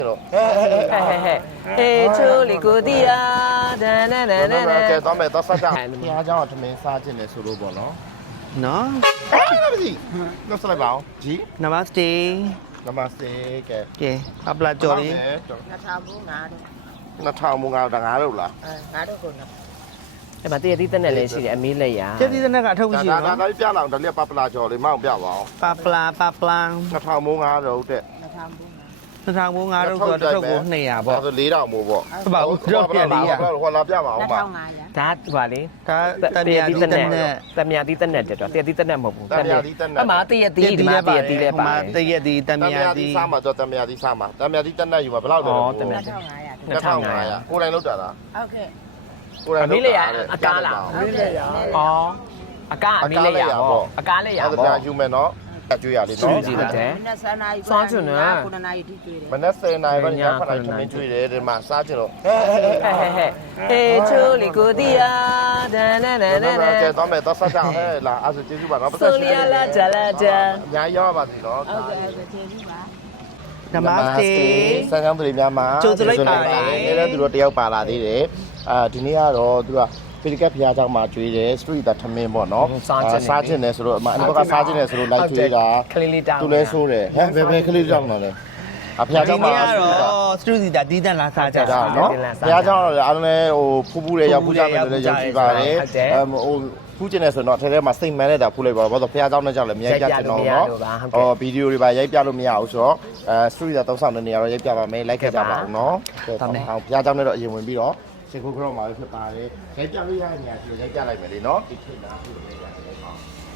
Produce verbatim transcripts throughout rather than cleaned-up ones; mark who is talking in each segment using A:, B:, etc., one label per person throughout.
A: အေချိုလီကိုတီယာဒန်ဒန်ဒန်ဒန်ဒန်
B: ကဲတော့မယ်တော့ဆက်ကြဘုရားကျောင်းကထမင်းစားခြင်းလေဆိုလို့ပေါ့နော်
C: နော်
B: အဲ့ဒါမသိတော့ဆက်လိုက်ပါအောင်ဂျီ
C: နမစတေ
B: နမစတေကဲ
C: ကဲအပလာကျော်လေး
D: နှစ်ထောင်ဘူးငါတို့
B: နှစ်ထောင်မငါတော့ငါတို့လား
D: အဲငါတို့ကနော်
A: အဲ့မှာတည့်ရတိတက်နဲ့လည်းရှိတယ်အမေးလက်ရ
C: ကျက်သီးတဲ့နဲ့ကအထုတ်ရှိ
B: ဒါ
C: နော်
B: ဒါဒါပြလောက်ဒါလေးပပလာကျော်လေးမအောင်ပြပါအောင်
C: ပပလာပပလန်
B: နှစ်ထောင်မငါတော့တဲ့
D: နှစ်ထောင်ဘူးငါ
C: နှစ်ထောင်ဘူးငါတို့ဆိုတော့တစ်ထုတ်ကိုနှစ်ရာပေါ့
B: ဒါဆိုလေးတောင်မို့ပေါ့
C: ဟုတ်ပါဘူးတော့ပြန်လေးရ
B: ဟောလာပြပါအောင်
D: နှစ်
B: ပါ
D: ထောင်ငါရ
A: ဒါဟိုလေ
C: ဒါတမြာဒီတက်နဲ့
A: တမြာတိတက်နဲ့တက်တော့တည့်ရတိတက်နဲ့မဟုတ်ဘူး
B: တမြာတိတက်နဲ့
A: အမှတည့်ရတိဒီမှာတည့်ရတိလည်းပါ
C: တည့်ရတိတ
B: တ
C: မြာ
B: မြာ
C: တိ
B: တိစားမှာတော့တမြာတိစားမှာတမြာတိတက်နဲ့ယူမှာဘယ်လောက်လဲ
A: ဩတမြာ
D: နှစ်ထောင်ငါရ
B: နှစ်ထောင်ငါရကိုယ်တိုင်လောက်တာလား
D: ဟုတ်ကဲ့
B: ကိုယ်တိုင်
A: အမေးလက်ရအကားလား
D: ဟုတ်ကဲ့ရ
A: ဩအကားအမေးလက်ရပေါ့အကားလက်ရ
B: အဲ့ဒါ
A: ပေါ့
B: ပြန်ယူမယ်နော်အကျွေးရလေးနော်
A: ကြည့်လိုက်တယ်
D: မနေ့ဆယ်နာရီ
A: စားချင်တယ်
D: ခုနှစ်နာရီထိကျွေးတယ်
B: မနက်ဆယ်နာရီပဲညဖက်လိုက်ချင်းကျွေးတယ်ဒီမှာစားကြတော့ဟဲ့
A: ဟဲ့ဟဲ့ဟဲ့အေချိုလီကိုတီယာဒန်ဒန်ဒန်ဒန်ဒန်
B: ကဲတော့မယ်တော့ဆက်ကြအောင်ဟဲ့လာအဲ့ဒါကျေးဇူးပါနော်
A: ဆိုလီယာလာဂျာလာဂျာ
B: ညာရောက်ပါစီနော်
D: ဟုတ်ကဲ့ဟုတ်ကဲ့ကျေးဇူးပါ
C: နမစတေ
B: ဆန်းကမ်းသူတွေများမှာနည်းနည်းသူတို့တယောက်ပါလာသေးတယ်အာဒီနေ့ကတော့သူကဖိလစ်ကက်ဖျားเจ้าမှာကျွေးတယ် street တာထမင်းပေါ့နော်စားခြင်းတယ်ဆိုတော့အမအဘကစားခြင်းတယ်ဆိုတော့လိုက်ကျွေးတာ
A: ခလေးလေးတောင်း
B: သူလဲဆိုးတယ်ဟဲ့ဘယ်ဘယ်ကလေးတောင်းတော့လဲအဖျား
C: ဒီ
B: เจ้าမှာ
C: နေ့ကတော့စတူဒီတာဒီတန်လာစားကြ
B: ဒါ
C: တာ
B: နော်
C: နော်
B: ဘုရားเจ้าတော့အားလုံးလည်းဟိုဖူးဖူးတွေရောက်ဖူးကြမယ်လို့လည်းယုံကြည်ပါတယ်အဟိုဖူးကျင်နေဆိုတော့ထဲထဲမှာစိတ်မှန်တဲ့တာဖူးလိုက်ပါဘာလို့ဘုရားเจ้าနဲ့ကြောက်လည်းမရိုက်ပြချင်တော့နော်ဟောဗီဒီယိုတွေပါရိုက်ပြလို့မရဘူးဆိုတော့အဲ street တာတောင်းဆောင်တဲ့နေရာတော့ရိုက်ပြပါမယ်လိုက်ခဲ့ကြပါအောင်နော်ဟုတ်ဘုရားเจ้าနဲ့တော့အရင်ဝင်ပြီးတော့စေခိုးခရော့မှာပဲဖြစ်ပါတယ်ရိုက်ပြလို့ရတဲ့နေရာကြီးရိုက်ပြလိုက်မယ်လေနော်ဒီခေတ်လားဟုတ်တယ်ရိုက်ပါ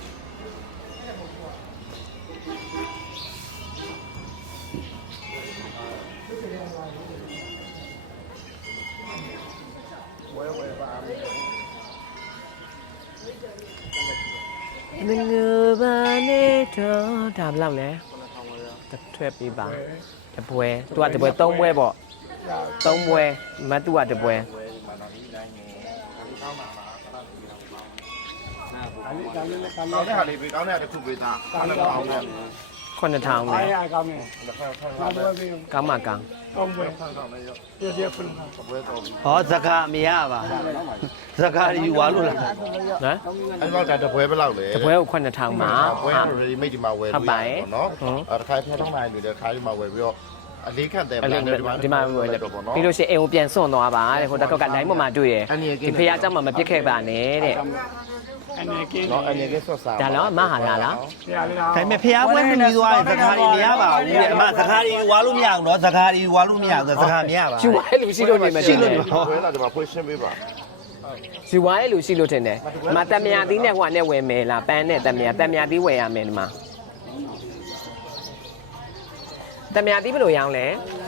B: ဝဲဝဲပါ
A: ငငဘာနေတော့ဒါဘယ်လောက်လဲထွဲပေးပါတပွဲသူကတပွဲသုံးပွဲပေါ့သုံးပွဲမတ်သူကတပွဲ
B: ကောင်းတဲ့ဟာလေးပေးကောင်းတဲ့ဟာတစ်ခုပေးသားကောင်းတဲ့အောင်တယ်
A: ခုနှစ်ထောင်လဲ
E: ကောင်းတယ်နောက်ဘယ်ပြီး
A: ကောင်းမှကောင်း
E: ကောင်းပွဲပြည့်ပြည့်ဖွင့်တာ
B: ဘွဲတော်ပြီ
C: ဟောဇကာမရပါဇကာယူသွားလို့လား
A: နော်
B: အဲ့တော့ဒါတပွဲဘယ်လောက်လဲ
A: တပွဲကိုခုနှစ်ထောင်မှာ
B: ပွဲ ready made ဒီမှာဝယ်လို့ရတယ်ပေါ့နော်အဲ့တစ်ခါဖျက်ထောင်းနိုင်တယ်ခါးဒီမှာဝယ်ပြီးတော့အလေးခတ်တယ်
A: အဲ့လို
B: ဒီမှာ
A: ဒီမှာဝယ်တယ်ပြီးလို့ရှိရင်အိမ်ကိုပြန်စွန့်သွားပါတဲ့ဟိုတစ်ခေါက်ကလိုင်းပေါ်မှာတွေ့ရဒီဖေးအเจ้าမှာမပြစ်ခဲ့ပါနဲ့တဲ့
E: အနေကင်း
B: နော်အနေကဆော့စား
A: ဒါတော့မဟာလာလား
E: ဆရာလေးလား
C: ဒါပေမဲ့ဖျားပွဲနှစ်ပြီးသွားရင်ဇကာတွေမရပါဘူးတဲ့အမဇကာတွေဝါလို့မရဘူးနော်ဇကာတွေဝါလို့မရဘူးဇကာမရပါ
A: ယူဝိုင်းလူရှိလို့နေမှာ
C: ရှိလို့နေ
B: ဘွဲလာဒီမှာဖွင့်ရှင်းပေးပါ
A: ယူဝိုင်းလူရှိလို့ထင်တယ်မတမယာသီးနဲ့ဟိုကနဲ့ဝယ်မယ်လားပန်းနဲ့တမယာတမယာသီးဝယ်ရမယ်ဒီမှာတမယာသီးဘယ်လိုရောင်းလဲ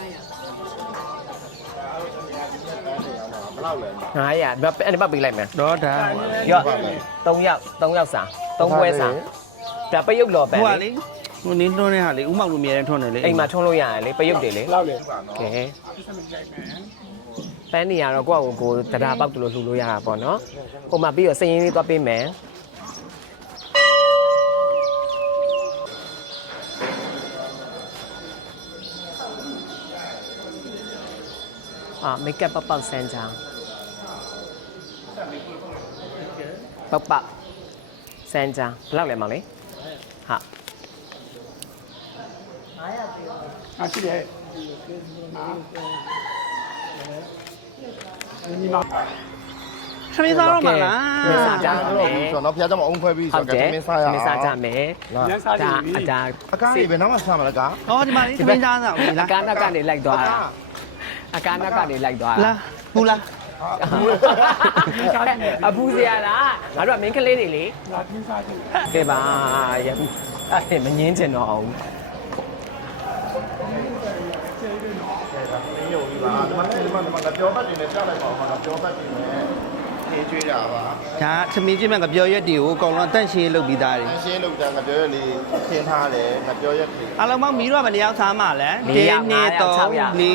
B: ဘယ်လောက်လဲ
A: ငါးရာအဲ့ဒီပတ်ပေးလိုက်မယ်
C: တော့ဒါ
A: ရော့သုံးယောက်သုံးယောက်စာသုံးပွဲစာဒါပယုတ်လော်ပန်
C: ဟိုကလေဟိုနင်းထွန်းတဲ့ဟာလေဥမောက်လိုမြဲတဲ့ထွန်းတယ်လေ
A: အိမ်မှာထုံးလို့ရတယ်လေပယုတ်တယ်လေ
E: လောက်လေ
A: ကဲပန်းနေရတော့ကိုယ့်အကိုကိုတရားပေါက်တူလို့လှူလို့ရတာပေါ့နော်ဟိုမှာပြီးတော့စရင်လေးသွားပေးမယ်အာမိတ်ကပ်ပေါက်ပေါက်ဆန်းချောင်းပေါက်ပေါက်ဆန်းချောင်းဘယ်လောက်လဲမောင်လေးဟာ
E: အရှိတယ်ညီမ
C: ခမင်းစားတော့မလား
A: မင်းစားကြ
B: အဲ့တော့ဆိုတော့ဖျားကြောင်အောင်ခွဲပြီး
A: ဟု
B: ဆို
A: တ်
B: တော့
A: တယ်
B: မင်းစားရအောင်
A: မင်းစားကြမယ်
E: ညစားကြ
A: ဒါ
E: ည့်
A: အဒါ
B: အကားလေးဘယ်နောက်မှစားမလဲကား
C: ဟောဒီမှာလေးခမင်းစားစားဦး
A: အ
C: လား
A: ကားနောက်ကနေလိုက်သွားတာအကားနောက်ကနေလိုက်သွားတာ
C: လားဘူးလား
A: အပူစရာလားငါတို့ကမင်းကလေးတွေလေ
E: လာပြင်းစားကြည့်
A: ကဲပါရအဲ့မငင်းချင်တော့အောင်
B: ရုပ်ကြီးပါဒီမှာဒီမှာဒီမှာပြောပတ်နေနဲ့ကြားလိုက်ပါဦးမှာပြောပတ်နေနဲ့ထေးကျွေးတာပါ
C: ဒါသမီးချင်းမဲ့ကပြောရက်တွေကိုအကောင်လုံးအတန့်ရှင်းလုပ်ပြီးသားတွေ
B: ရှင်းလို့ကြာငါပြောရလေးခင်းထားတယ်ငါပြောရလေး
C: အလုံးမမီးတော့မနေရောက်စားမှလဲတင်းနေတော့လေး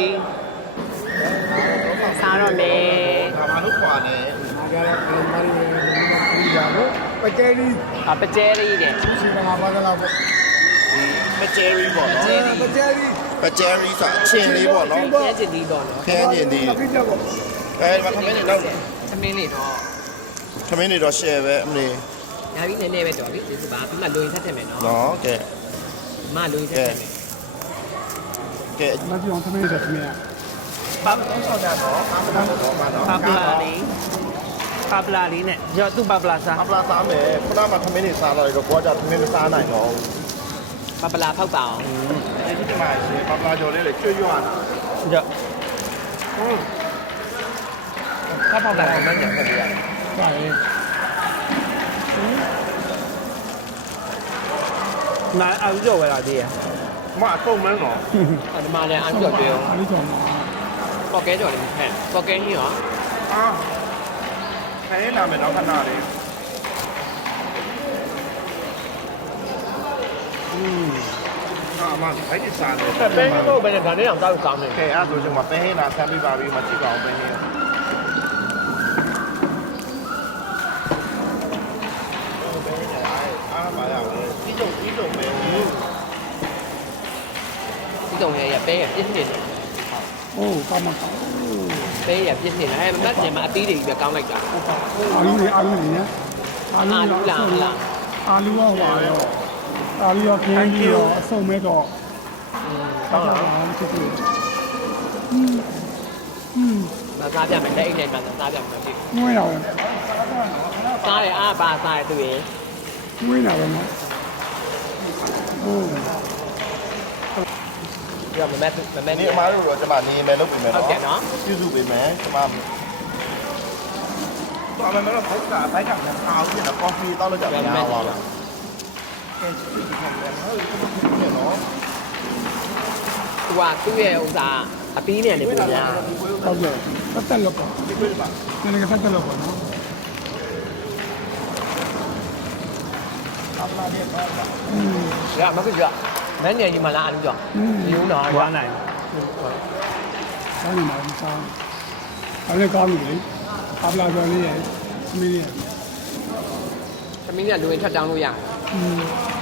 A: စားတော့မယ်
B: ဒါမှလို့ခွာနေ
E: ငါကြတော့အမရီဒီရတော့ပကျဲရီ
A: အပကျဲလေးတဲ့
E: ရှင်ကဘာသာလာပေါ့
B: မကျဲရီပေါ့နော်
E: ပကျဲရီ
B: ပကျယ်ရီဆိုအချင်းလေးပေါ့နော်
A: ကျဲချင်ဒီတော့နော်
B: ခဲကျင်ဒီ
E: အဖိကြပေါ့
B: အဲဒီမှာခမင်းနေတော့
A: သမင်းနေတော့
B: ခမင်းနေတော့ share ပဲအမလေး
A: ညာပြီးနည်းနည်းပဲတော်ပြီဒီစပါပြီးမှလိုရင်ထပ်တယ်မယ်နော်
B: နော်ကဲ
A: မလိုရင်ထပ်တယ်မယ်
B: ကဲ
E: မကြည့်အောင်သမီးဆက်သမီး
A: ပတ်ဆောက်တာတော့ပပလာလေးပပလာလေးနဲ့ရောသူပပလာစား
B: အပလာစားမယ်ခုနကခမင်းနေစားတော့တော့ကိုကခမင်းမစားနိုင်တော့
A: ပပလာဖောက်ပါအောင်
B: အဲဒီဒီမှာရှင်ပပလာကြော်လေးလေကျွတ်ရွတ်လာ
A: ရောဟုတ်ဖတ်ဖောက်တာကမှညာဖတ်ပြရတယ်
E: ပါရဲ့
A: နာအန်ကြော်ဝယ်လာသေးရ
B: မအဆုံးမန်းတော့
A: ဒီမှာလည်းအန်ကြော်ပြော
E: အားလေးကြောင့်ပါ
A: ပေါက်ကဲကြော်လေးဟဲ့ပေါက်ကဲကြီးရော
B: အာခဲလာမယ်တော့ခဏလေးอืมအာမအဲ့ဒီစားတယ်
A: ပဲကြီးတော့ပဲဒါနဲ့အောင်တောက်ဆောင်နေ
B: ခဲအဲ့ဆိုကျွန်မပဲဟင်းလာဆမ်းပြပါပြီးမကြည့်ပါအောင်ပဲဟင်းအာပါရမယ်ပြီးတော့ပြီးတော့ပဲ
A: ဒီတုံရဲ့ပဲရပြည့်နေတယ်
E: โอ้ကောင်းမှာကောင်း
A: ပဲရပြည့်နေတယ်အဲမတ်ကျင်မှာအသီးတွေပဲကောင်းလိုက်တာ
E: အာလူတွေအာလူတွေနော်အာလူ
A: အာလူလားလား
E: အာလူရောပါရောအာလူရောခင်းကြီးရောအစုံမဲတော့ဟုတ်ပါဘူးချစ်ချစ်อืมอืม
A: ငါစားပြမယ်လက်အိတ်နဲ့မှစားပြမယ်ပြီ
E: ငွေးရအောင်
A: စားတယ်အားပါစားတယ်သူရေ
E: ငွေးရအောင်နော်โอ้
A: ပြမမက်မမက်
B: ဒီ
A: နေ
B: အမားတို့တော့ကျွန်မနေမယ်လုပ်ပြင်မယ်
A: ဟုတ်
B: နော်
A: ကဲ့နော်
B: ပြုစုပြင်မယ်ကျွန်မတော်မယ်မလို့ဖိုက်ကဖိုက်ကမအောင်ပြင်တော့ကော်ဖီတောက်လို့ကြပါလားဟုတ်လားကဲချစ်ချစ်ခံတယ်ဟုတ်ကဲ့နော်
A: သူကသူ့ရဲ့ဥစ္စာအပီးနဲ့နေပုံများ
E: ဟုတ်ကဲ့တက်တက်လို့ပေါ့
B: ဒီလိုပါ
E: နည်းနည်းတက်တက်လို့ပေါ့နော်
B: အပလာတဲ့ပါပါ
E: อืม
A: ရမဟုတ်ကြမန်းနေကြီးမလားအလူကြောယူတော့ရနိုင်
E: ဆောင်းနေမှာမဆောင်းအဲ့ဒါကောင်းပြီလေအပလာကျော်လေးရဲ့သမီးလေး
A: သမီးကလူဝင်ထပ်တောင်းလို့ရ
E: อืม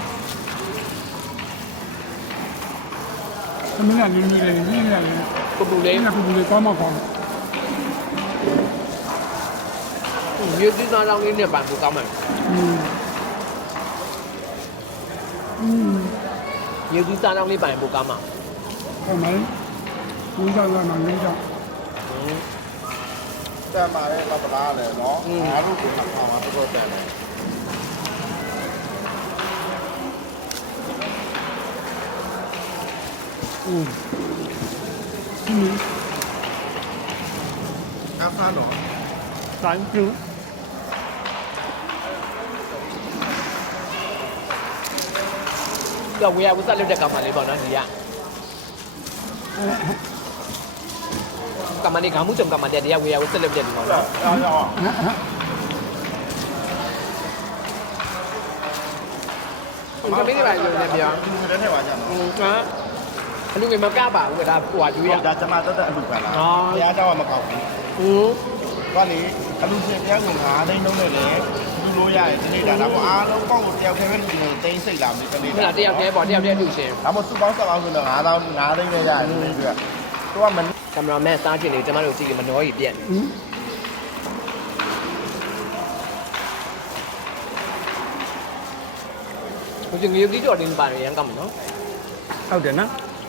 E: သမီးကလူလူလေးနည်းနည်းလေး
A: ပူပူလေး
E: အဲ့ဒါကူလေးကောင်းမှကောင်း
A: မြူတီသားတောင်းလေးနဲ့ပန်ပူကောင်းမယ်
E: อืมอืม
A: မြူတီသားတောင်းလေးပန်ပူကောင်းမှာ
E: ဟုတ်မယ်ဘူးကြောင့်လည်းမလို့ကြောင့်
B: တက်ပါလေပပလာလေနော်အားလုံးကိုပါမှာတော့တက်တယ်
E: อืมอืม
B: အဖားတော့
A: တိုင်းကျူတော့ဝေယဝစလုပ်တဲ့ကောင်မလေးပေါ့နော်ဒီကကမ္မလေးကမှုကြုံကမ္မတဲ့တရားဝေယဝစလုပ်တဲ့ဒီပေါ့နော်
B: အားရအောင်
A: ကမ္မလေးပါရုံနဲ့ပြော
B: ဒီလိုနဲ့ပါကြနော်
A: ဟာအလူငယ်မကပါဘူးဒါဟိုဟာယူရ
B: ဒါကျွန်မတက်တက်အလူပဲလားဘုရားเจ้าကမကောက်ဘူး
A: ဟင်း
B: ဘာလေအလူရှင်ပြန်ကုန်ငါးသိန်းလုံးနဲ့လေလူလို့ရတယ်ဒီနေ့ဒါတော့အားလုံးပေါ့ကိုတယောက်တည်းပဲလူသိန်းစိတ်လာပြီဒီနေ့
A: ဟိုတယောက်တည်းပေါ့တယောက်တည်းလူရှင်
B: ဒါမှစုပေါင်းဆက်အောင်ဆိုတော့ငါးသောင်းငါးသိန်းနဲ့ရတယ်ဒီနေ့ကသူကမ
A: ကင်မရာမန်စားချင်နေကျမတို့ကြည့်မနှောကြီးပြက်
E: อืม
A: ဟိုကျငရုတ်ကြီးကြော်တင်ပါရန်ကောင်းမနော်
E: ဟုတ်တယ်နော်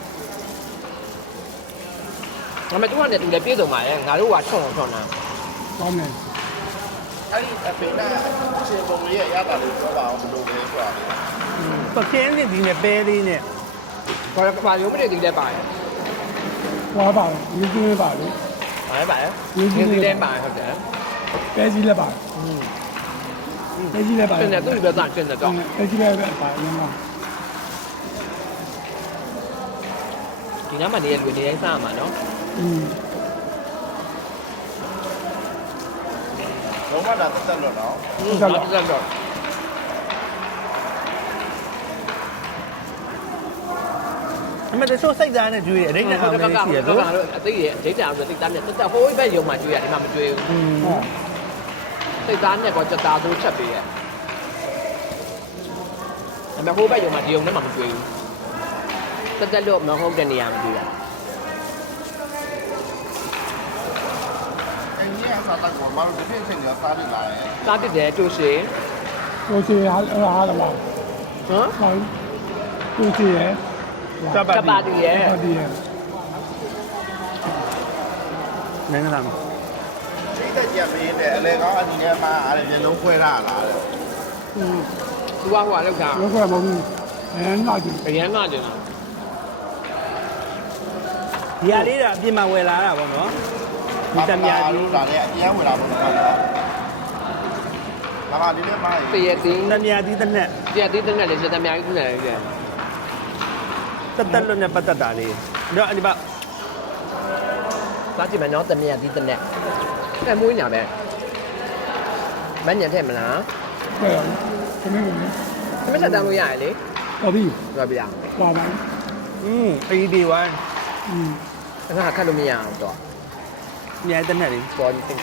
A: ဒါပေမဲ့သူကလည်းသူလည်းပြေဆုံးပါရဲ့ငါတို့ကထွန်းထွန်းတာ
E: ကောင်းတယ်
B: အဲ့ဒီအဖေနဲ့ခြေပုံလေးရရတာလို့ပြောပါအောင်ဘယ်လိုလဲဆိုတာ
A: ပကင်းနဲ့ဒီနဲ့ပဲလေးနဲ့ဘာဘာရုပ်ပရိသတ်လည်းပါရဲ့
E: ဝါပါဘူးယူကျင်းပါလေ
A: ဘာလဲပါရဲ့ဒီလည်းပါဟုတ်တယ်
E: ပဲကြီးလည်းပါပဲကြီးလည်းပါ
A: ကျန်တဲ့သူ့ဘက်ကကျန်တဲ့တော့
E: ပဲကြီးလည်းပါရမ်းပါ
A: ဒီနားမှာနေရလူနေတိုင်းစားမှာနော်
E: อืม
B: လုံးဝဒါတက်တက်လို့နော်
A: ဟုတ်တယ်တော့တော့
C: အမေတချို့စိတ်သားနဲ့ကျွေးတယ်အရိတ်နဲ့အောင်လေးရှိရ
A: ဆို
C: ဆို
A: တော့အသိရဒိတ်တာဆိုတိတ်သားနဲ့တက်တက်ဟိုးဘက်ရုံမှာကျွေးရတယ်ဒီမှာမကျွေးဘူး
E: ဟုတ်
A: တိတ်သားနဲ့ကောကြတာသိုးချက်ပေးရဲ့ဒါပေမဲ့ဟိုးဘက်ရုံမှာဒီရုံနဲ့မှမကျွေးဘူးတက်တက်လို့မဟုတ်တဲ့နေရာမတွေ့တာ
B: အိမ်ကြီးအစားတက်ကောမလို့တစ်ဖြစ်ဖြစ်နေတာစားပြလာတယ်
A: စားတစ်တယ်တူရှင်
E: ကိုစီဟာဟာလာ
A: ဟမ်
E: ဟုတ်ကိုစီရဲ့
A: ကပ္ပါတီရဲ့
E: ဟုတ်တယ်
C: နင်းလာမ
B: စိတ်သက်ကြမင်းတဲ့အလေကောင်းအဒီနဲ့မှာအားလည်းလုံးခွဲရလာတယ်
E: อืม
A: သူကဟိုကလောက်တာ
E: လောကမဟုတ်ဘူးအဲနာကြည့်
A: အရန်နာကျင်တာ
C: ဒီဟာလေးတော့အပြင်မှာဝယ်လာတာပေါ့နော်ဒီတမယာဒီ
B: ဒါလည်းအကျန်းဝင်လာပုံတော့ဒါကဒီနေ့မှာ
A: တရက်တင်း
C: တမယာဒီတစ်နဲ့
A: တရက်တင်းတဲ့လေစက်တများကြီးခုနေတယ်
C: တက်တက်လွတ်နဲ့ပတ်သက်တာလေးတော့ဒီပါ
A: စားကြည့်မယ်နော်တမရက်တင်းတဲ့အဲ့မွေးညာပဲမညံထဲမလား
E: ပဲခမင်းကလည်း
A: သမက်ဆက်တမ်းလို့ရတယ်လေ
E: တော်ပြီ
A: ပြောပြရ
E: ပါပါ
C: อืมအေးဒီဝိုင်း
E: อืม
A: အဲ့ဒါခတ်လို့မရအောင်တော့
C: မြိုင်တဲ့နဲ့လေး
A: ပေါ်နေတယ်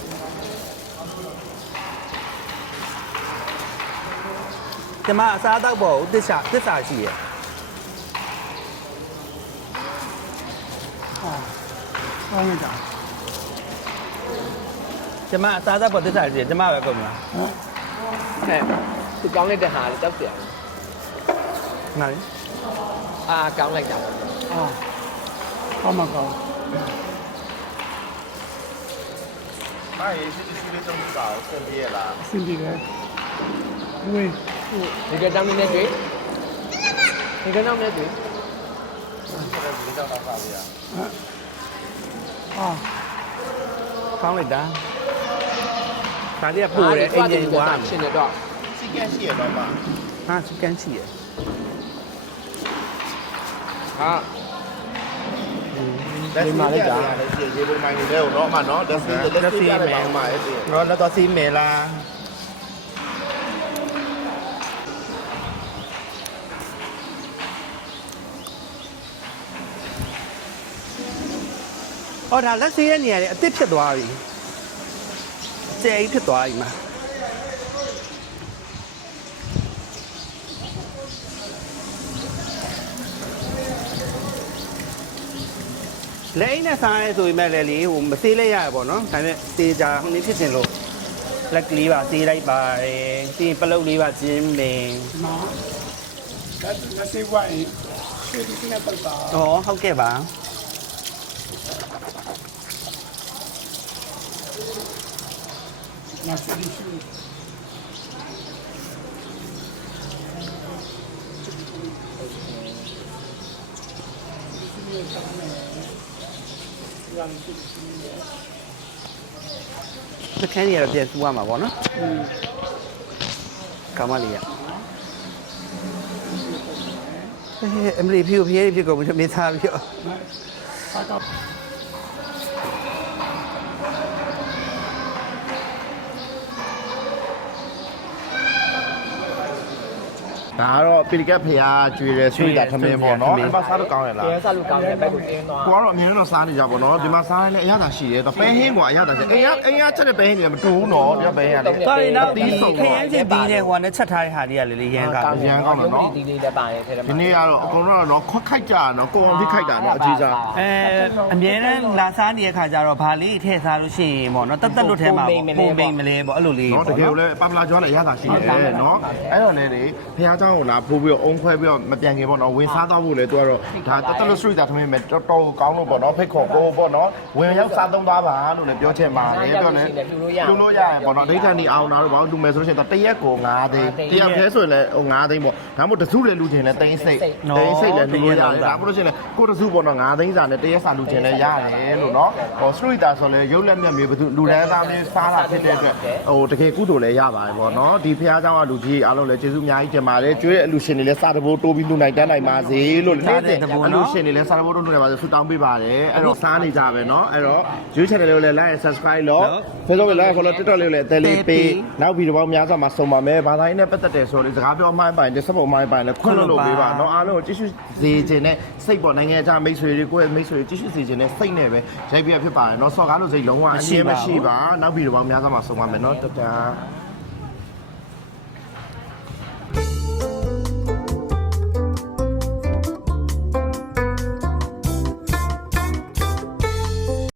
C: ဒီမှာအစားအသောက်ပေါ်သစ္စာသစ္စာရှိရဲ့
E: အာအောင်းလိုက်တာ
C: ဒီမှာအစားအသောက်ပေါ်သစ္စာရှိရဲ့ဒီမှာပဲကုန်လား
E: ဟမ်
A: ဟဲ့သူကောင်းလိုက်တဲ့ဟာလေတောက်ပြ
C: နားလေ
A: အာကောင်းလိုက်တာ
E: အာကောင်းမကောင်း
B: မာရေးစစ်စစ်လေးတုံးတာကိုဆင်ပြေလား
E: အဆင်ပြေတယ်ဝေး
A: ဒီကတောင်းနေတွေ့ဒီကတောင်းနေတွေ့
B: ဒီတော့တော့စားပြရ
E: ဟမ်အာ
C: ကောင်းလိုက်တာဒါလေးကပို့တယ်အင်ဂျင်ကွာ
A: ရှင်းနေတော့
B: စီကက်ရှိရတော့မှ
C: ဟာစကန်ရှိရဲ့
A: ဟာ
B: လက်စီမှာလည်းကြာလည်းရှိရေပုံမိုင်းနေတယ်တော့မှနော်လက်စီလက်စီရတယ်ပါမှအဲ့ဒီ
C: တော့လက်တော့စီးမယ်လားအော်ဒါလက်ဆေးရဲ့နေရာလေးအစ်စ်ဖြစ်သွားပြီကျဲကြီးဖြစ်သွားပြီမှာလဲအိမ်နဲ့စားရဲဆိုရင်လည်းလေဟိုမဆေးလဲရရပေါ့နော်ဒါပေမဲ့တေးကြဟိုနေ့ဖြစ်စင်လို့လက်ကလေးပါဆေးလိုက်ပါတယ်ပြီးပလုတ်လေးပါကျင်းမယ်
E: ဒီမှာလက်လက်စေးဝိုင်းရှေ့ဒီနဲ့ပတ်ပါ
C: อ๋อဟုတ်ကဲ့ပါ
E: နာစီရှူ
C: စကန်ကြီးရတော့ပြန်စူးရမှာပေါ့နော်ကောင်းမလေးရဟဲ့အမလီဖြူဖြေးဖြစ်ကုန်ပြီမေးသားပြီးတော့
E: စားတော့
B: ဒါကတော့ပီလီကက်ဖျားကျွေးတယ်ဆွေးတာထမင်းပေါ့နော်အဲ့မှာစားတော့ကောင်းရလား
A: ရဲစားလို့ကောင်းတယ်ဘက်ကိုတင်းသွား
B: ကိုကတော့အမြင်တော့စားနေကြပါတော့ဒီမှာစားရင်လည်းအရသာရှိတယ်တော့ပဲဟင်းကအရသာရှိအိမ်ရအိမ်ရချက်တဲ့ပဲဟင်းတွေမတူဘူးနော်ဒီပဲဟင်းကလေ
C: တော်ရင်တော့ဒီခရမ်းချင်းပြီးတဲ့ဟိုနဲ့ချက်ထားတဲ့ဟာလေးကလေလေရမ်းကောင်း
B: ရန်ကောင်းတယ်နော်
A: ဒီလေးလည်းပါတယ်ထဲမှာ
B: ဒီနေ့ကတော့အကုန်လုံးကတော့ခွက်ခိုက်ကြတာနော်ကိုအောင်ဖိခိုက်တာနော်အကြီးစား
C: အဲအမြဲတမ်းလာစားနေတဲ့ခါကျတော့ဗာလေးထည့်စားလို့ရှိရင်ပေါ့နော်တက်တက်လွတ်ထဲမှာပေါ့ပုံမိန်မလဲပေါ့အဲ့လိုလေး
B: နော်တကယ်လည်းပပလာကျော်လည်းအရသာရှိတယ်နော်အဲ့တော့လည်းလေဖះเจ้าကိုလာဖိုးပြီးတော့အုံခွဲပြီးတော့မပြန်ခင်ပေါ့နော်ဝင်စားတော့ဖို့လေသူကတော့ဒါတက်တက်လို့ဆွေးတာထမင်းပဲတော်တော်ကောင်းလို့ပေါ့နော်ဖိတ်ခေါ်ကိုပေါ့နော်ဝင်ရောက်စားသုံးသွားပါလို့လည်းပြောချင်ပါတယ်ပြောလည်းလူလို့ရတယ်ပေါ့နော်ဒိဋ္ဌာနီအောင်တာတော့ဘာလို့လူမယ်ဆိုလို့ရှိရင်တရက်ကို၅သိန်းတရက်ဖဲဆိုရင်လည်းဟို၅သိန်းပေါ့ဒါမှမဟုတ်တစုလည်းလူချင်လည်းသိန်းစိတ်သိန်းစိတ်လည်းလူလို့ရတယ်ဒါမှမဟုတ်လို့ရှိရင်လည်းကိုတစုပေါ့နော်၅သိန်းစာနဲ့တရက်စာလူချင်လည်းရတယ်လို့နော်ဟောဆွေးတာဆိုလည်းရုပ်လက်မြတ်မျိုးဘယ်သူလူတန်းသားမျိုးစားတာဖြစ်တဲ့အတွက်ဟိုတကယ်ကုသိုလ်လည်းရပါတယ်ပေါ့နော်ဒီဖះเจ้าကလူကြီးအားလုံးလည်းကျေးဇူးအများကြီးတင်ပါတယ်ကျွေးတဲ့အလူရှင်တွေလည်းစားတဘိုးတိုးပြီးလူနိုင်တန်းနိုင်ပါစေလို့နေ့စဉ်အလူရှင်တွေလည်းစားတဘိုးတိုးနိုင်ပါစေဆုတောင်းပေးပါတယ်အဲ့တော့စားနေကြပဲเนาะအဲ့တော့ YouTube channel လေးကိုလည်း like and subscribe လို့ Facebook လေး like ခေါ်လို့ TikTok လေးကိုလည်းအသေးလေးပေးနောက်ဗီဒီယိုပေါင်းများစွာမှာစုံပါမယ်ဘာသာရေးနဲ့ပတ်သက်တယ်ဆိုတော့စကားပြောမှန်းပိုင်တဲ့စပ်ပေါ်မှန်းပိုင်လည်းခွင့်လွှတ်လို့ပေးပါเนาะအားလုံးကိုကြည့်ရှုစေခြင်းနဲ့စိတ်ပေါ်နိုင်ငံခြားမိတ်ဆွေတွေကိုယ့်ရဲ့မိတ်ဆွေတွေကြည့်ရှုစေခြင်းနဲ့စိတ်နဲ့ပဲရိုက်ပြဖြစ်ပါတယ်เนาะဆော့ကားလို့စိတ်လုံးဝအရှင်းမရှိပါနောက်ဗီဒီယိုပေါင်းများစွာမှာစုံပါမယ်เนาะတတာ